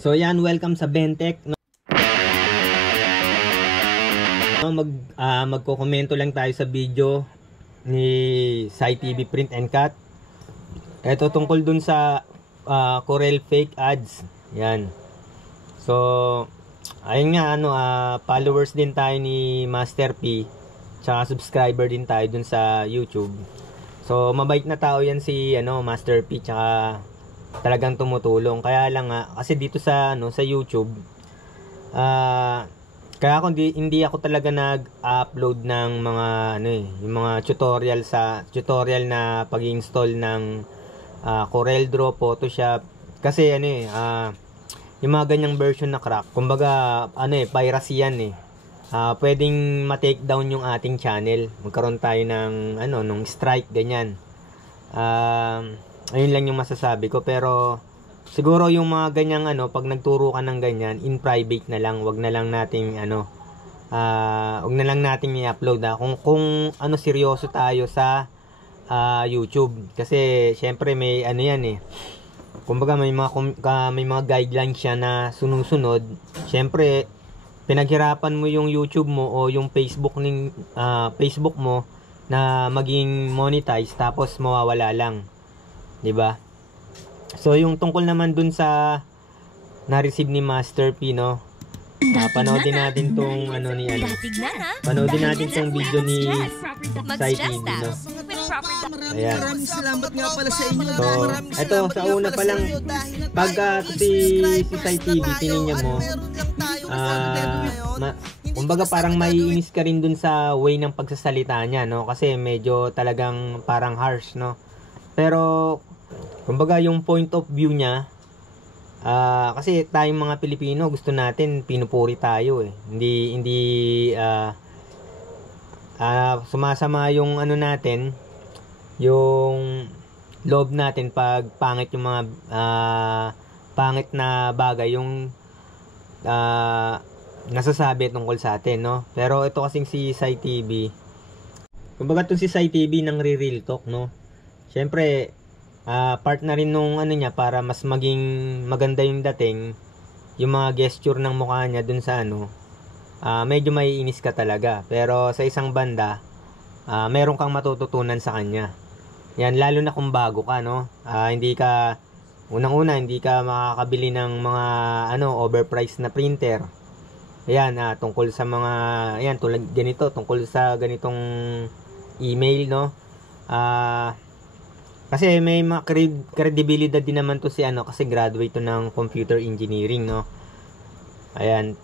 So yan, welcome sa Bentech. Magko-komento lang tayo sa video ni Sai TV Print and Cut. Ito tungkol dun sa Corel fake ads. Yan. So ayun nga, followers din tayo ni Master P, tsaka subscriber din tayo dun sa YouTube. So mabait na tao yan si Master P, tsaka talagang tumutulong. Kaya lang kasi dito sa sa YouTube, kaya ako hindi ako talaga nag-upload ng mga yung mga tutorial na pag-install ng CorelDRAW, Photoshop, kasi yung mga ganyang version na crack, kumbaga piracy yan pwedeng ma-take down yung ating channel, magkaroon tayo ng nung strike, ganyan. Ayun lang yung masasabi ko. Pero siguro yung mga ganyang pag nagturo ka ng ganyan, in private na lang, wag na lang nating wag na lang nating i-upload kung seryoso tayo sa YouTube, kasi syempre may yan kumbaga may mga guidelines siya na sunod-sunod. Syempre pinaghirapan mo yung YouTube mo o yung Facebook mo na maging monetize, tapos mawawala lang, 'di ba? So yung tungkol naman dun sa na-receive ni Master P, panoodin natin tong panoodin natin tong video ni Sai TV, Ayan. Maraming salamat nga pala sa inyo. So, eto sa una pa lang, pagka si Sai TV tinignan mo, kumbaga parang maiinis ka rin dun sa way ng pagsasalita niya, kasi medyo talagang parang harsh, pero kumbaga yung point of view niya, kasi tayong mga Pilipino, gusto natin pinupuri tayo hindi sumasama yung natin, yung loob natin pag pangit yung mga pangit na bagay yung nasasabi tungkol sa atin, Pero ito kasing si Sai TV, kumbaga itong si Sai TV nang real talk, syempre part na rin nung niya, para mas maging maganda yung dating, yung mga gesture ng mukha niya dun sa medyo maiinis ka talaga, pero sa isang banda meron kang matututunan sa kanya. Yan, lalo na kung bago ka, hindi ka unang-una, hindi ka makakabili ng mga overpriced na printer. Ayan, tungkol sa mga tulad ganito, tungkol sa ganitong email, kasi may mga credibility din naman to si kasi graduate to ng computer engineering, Ayan,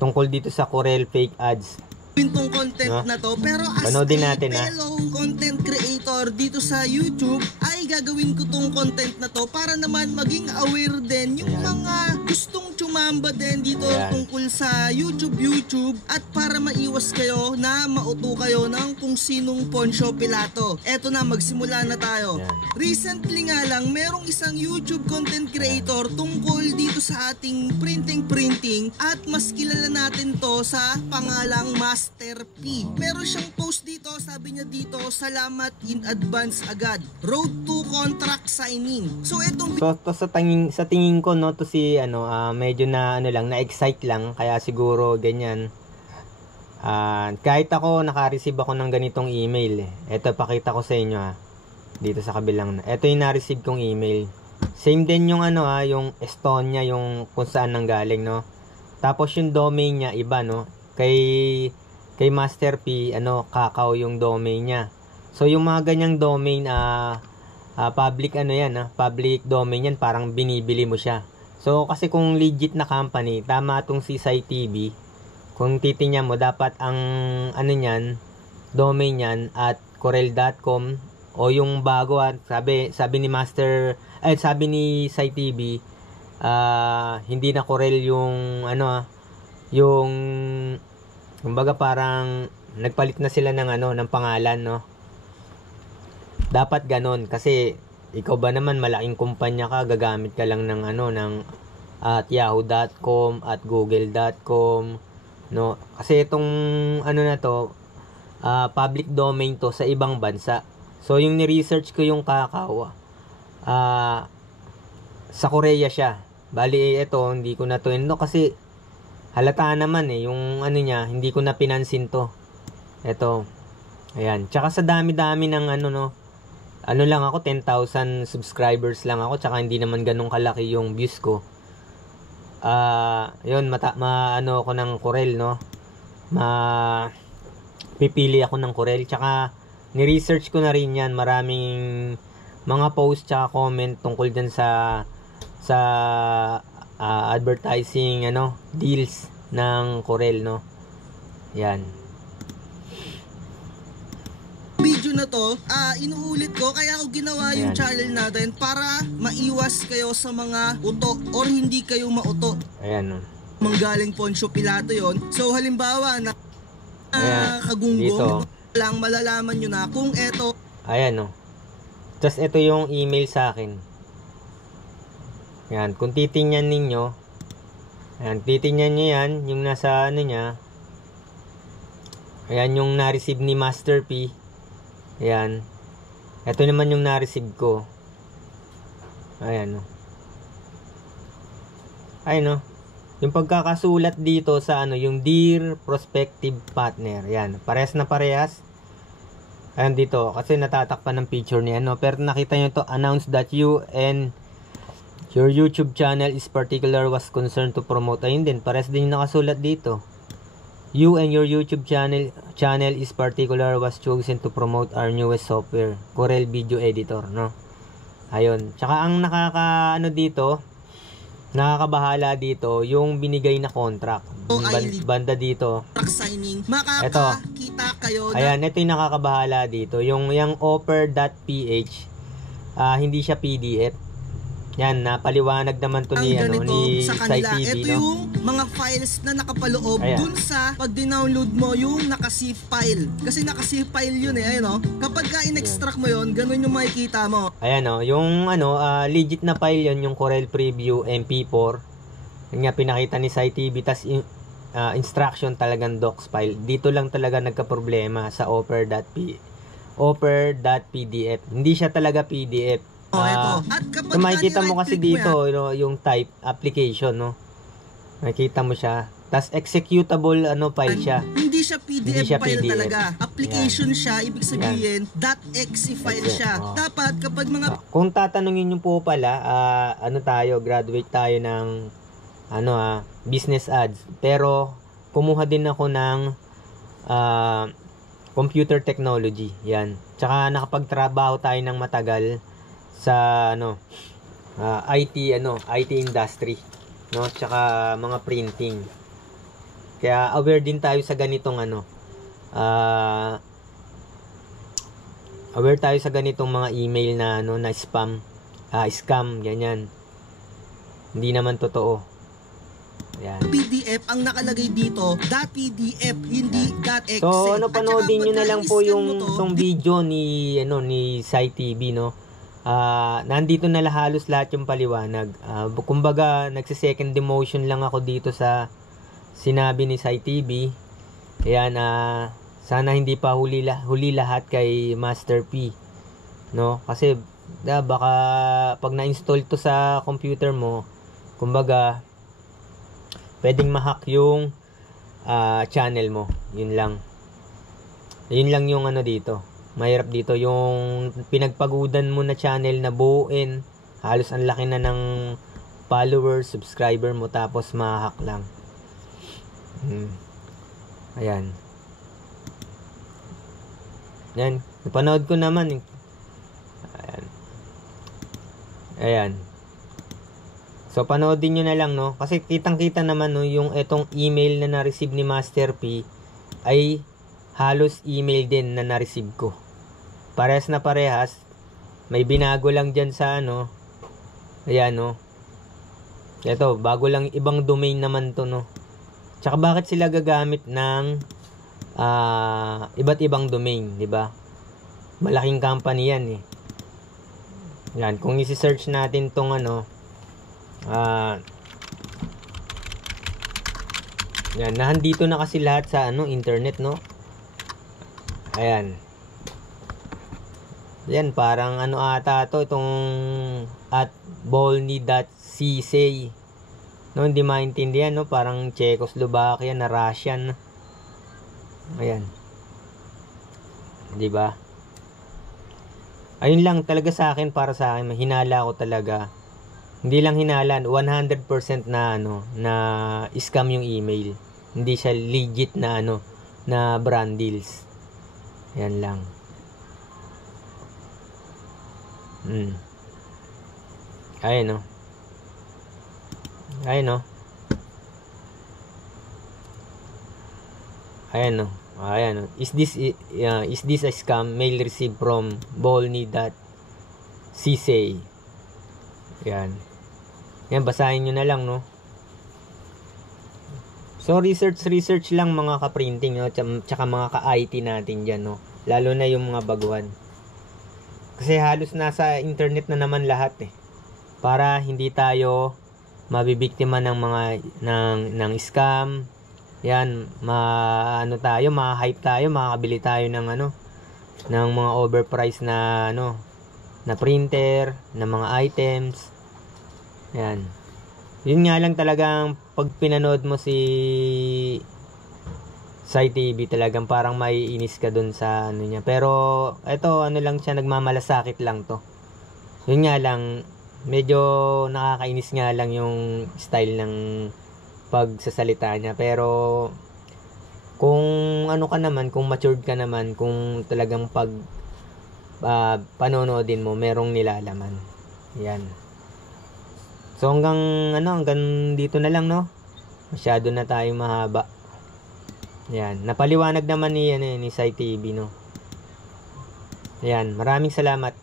tungkol dito sa Corel fake ads. Itong content na to, pero as panoodin natin, fellow content creator dito sa YouTube, ay gagawin ko tong content na to para naman maging aware din yung mga gustong tumamba din dito tungkol sa YouTube, at para maiwas kayo na mauto kayo ng kung sinong Poncio Pilato. Eto na, magsimula na tayo. Recently nga lang, merong isang YouTube content creator tungkol dito sa ating printing, at mas kilala natin to sa pangalang Master P. Meron siyang post dito, sabi niya dito, salamat in advance agad. Road to contract signing. So itong sa tingin ko, to si medyo na-excite lang, kaya siguro ganyan. Kahit ako naka-receive ako ng ganitong email. Ito, pakita ko sa inyo dito sa kabilang. Ito yung na-receive kong email. Same din yung yung Estonia, yung kung saan nanggaling, Tapos yung domain niya iba, kay Master P, Kakao yung domain niya. So yung mga ganyang domain, public public domain yan, parang binibili mo siya. So kasi kung legit na company, tama itong si Sai TV, kung titingnan mo, dapat ang niyan, domain niyan at corel.com, o yung bago, sabi ni sabi ni Sai TV, hindi na Corel yung yung kumbaga parang nagpalit na sila ng ng pangalan, Dapat ganon, kasi ikaw ba naman, malaking kumpanya ka, gagamit ka lang ng at yahoo.com at google.com, kasi itong na to, public domain to sa ibang bansa. So yung ni-research ko yung Kakao, sa Korea siya. Bali, ito, hindi ko na to kasi halata naman yung ano niya, hindi ko na pinansin to. Ito. Ayan. Tsaka sa dami-dami ng ano lang ako, 10,000 subscribers lang ako, tsaka hindi naman ganun kalaki yung views ko. Yun, ano ako ng Corel, no? Pipili ako ng Corel, tsaka ni-research ko na rin yan. Maraming mga post tsaka comment tungkol dyan sa advertising deals ng Corel, no? Yan. Video na to, inuulit ko kaya ako ginawa yung channel natin para maiwas kayo sa mga uto or hindi kayo mauto. Ayan, no? Manggaling Poncio Pilato yon. So halimbawa na kagunggong lang malalaman nyo na kung eto. Ayan, no? Just ito yung email sa akin. Yan, kung titingnan ninyo, ayan, titingnan nyo yan, yung nasa niya. Ayan, yung na-receive ni Master P. Ayan. Ito naman yung na-receive ko. Ayan, no. Ayan, no. Yung pagkakasulat dito sa yung Dear Prospective Partner. Ayan, parehas na parehas. Ayan dito, kasi natatakpan ng picture niya, no. Pero nakita nyo to, announce that you and your YouTube channel is particular was concerned to promote. Ayun din, pares din yung nakasulat dito. You and your YouTube channel is particular was chosen to promote our newest software, Corel Video Editor, no? Ayun. Tsaka ang nakakabahala dito, yung binigay na contract. Banda dito. Signing, makakakita kayo. Ayan, ito yung nakakabahala dito. Yung offer.ph, hindi siya PDF. Yan, napaliwanag naman to ni SciTV, ito yung mga files na nakapaloob dun sa pag dinownload mo yung naka-zip file. Kasi naka-zip file yun ayun Kapag ka in-extract mo yun, ganun yung makikita mo. Ayan yung legit na file yun, yung Corel Preview MP4. Yan nga, pinakita ni SciTV, tas instruction talagang docs file. Dito lang talaga nagka-problema sa offer.pdf. Hindi siya talaga PDF. At kapag makikita mo kasi dito yung type application, no? Makikita mo siya. Tas executable file siya. Hindi siya PDF file talaga. Application siya, ibig sabihin .exe file siya. Dapat kapag kung tatanungin niyo po pala, graduate tayo ng business ads. Pero kumuha din ako ng computer technology. Yan. Tsaka nakapagtrabaho tayo ng matagal sa IT industry, no? Tsaka mga printing. Kaya aware din tayo sa ganitong aware tayo sa ganitong mga email na na scam ganyan. Hindi naman totoo. Yan. PDF ang nakalagay dito, .pdf, hindi .exe. So panoodin niyo na lang po yung video ni SciTV, no? Nandito na halos lahat yung paliwanag. Kumbaga nagse-second demotion lang ako dito sa sinabi ni SciTV. Ayan, sana hindi pa huli lahat kay Master P, no? Kasi baka pag na-install to sa computer mo, kumbaga pwedeng ma-hack yung channel mo. Yun lang yung dito. Mahirap dito yung pinagpagudan mo na channel na buuin, halos ang laki na ng followers, subscriber mo, tapos ma-hack lang. Ayan. Yan, napanood ko naman. Ayan. So panoodin nyo na lang, no? Kasi kitang-kita naman, no, yung etong email na na-receive ni Master P ay halos email din na na-receive ko. Parehas na parehas. May binago lang dyan sa ayan, no. Ito, bago lang, ibang domain naman to, no. Tsaka bakit sila gagamit ng iba't ibang domain, di ba? Malaking company yan, eh. Yan, kung isi-search natin tong yan, nahandito na kasi lahat sa internet, no. Ayan. Yan, parang ata to, itong at bolny.cc No, hindi maintindihan, no? Parang Czechoslovakia na Russian. Ayan. 'Di ba? Ayun lang talaga sa akin, para sa akin, hinala ko talaga. Hindi lang hinala, 100% na na scam yung email. Hindi siya legit na na brand deals. Yan lang. Ayun, no. Ayun, no. Ayan, no. Ayan, no. Is this a scam? Mail received from Bolny.cc. Yan. Yan, basahin nyo na lang, no. So, research lang mga ka-printing, no. Tsaka mga ka-IT natin dyan, no. Lalo na yung mga baguhan. Kasi halos nasa internet na naman lahat, eh. Para hindi tayo mabibiktima ng mga ng scam. Yan, ma-hype tayo, makakabili tayo ng ng mga overpriced na na printer, na mga items. Yan. Yun nga lang talagang pag pinanood mo si Sai TV, talagang parang maiinis ka dun sa niya. Pero eto lang siya, nagmamalasakit lang to. Yun nga lang, medyo nakakainis nga lang yung style ng pagsasalita niya. Pero kung ka naman, kung matured ka naman, kung talagang panonoodin mo, merong nilalaman. Yan. So hanggang dito na lang, no. Masyado na tayong mahaba. Yan, napaliwanag naman ni Sai TV, no. Yan, maraming salamat.